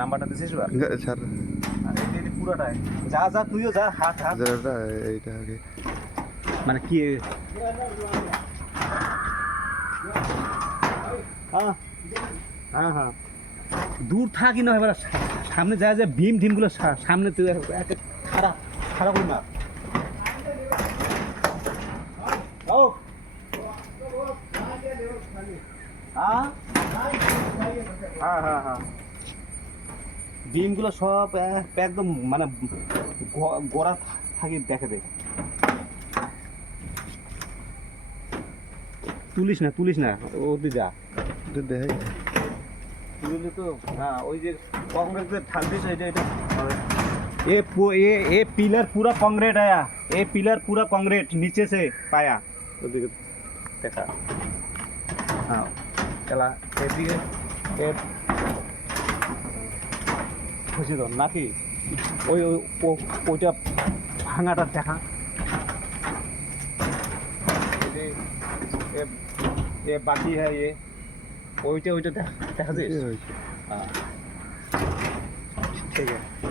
নাম্বারটা দিছিস বা স্যার এই পুরাটাই যা যা তুইও যা হাত হাত এইটা আগে মানে কি হ্যাঁ হ্যাঁ হ্যাঁ দূর থাকি না এবার সামনে যায় যে ভীম টিমগুলো সামনে তুই খারাপ খারাপ করি না ও হ্যাঁ হ্যাঁ হ্যাঁ হ্যাঁ ডিমগুলো সব একদম মানে গোড়া থাকি দেখে দে তুলিস না ওদি যা দেখাই তুললে তো হ্যাঁ ওই যে কংক্রিটের ঠান্ডিস এটা এটা ये पिलर पूरा कंक्रीट आया ये पिलर पूरा कंक्रीट नीचे से पाया ওদিকে দেখা হ্যাঁ চলা এদিকে খুশি তো নাকি ওই ওইটা ভাঙাটা দেখা ये बाकी है ये ওইটা দেখা যায় হ্যাঁ ঠিক আছে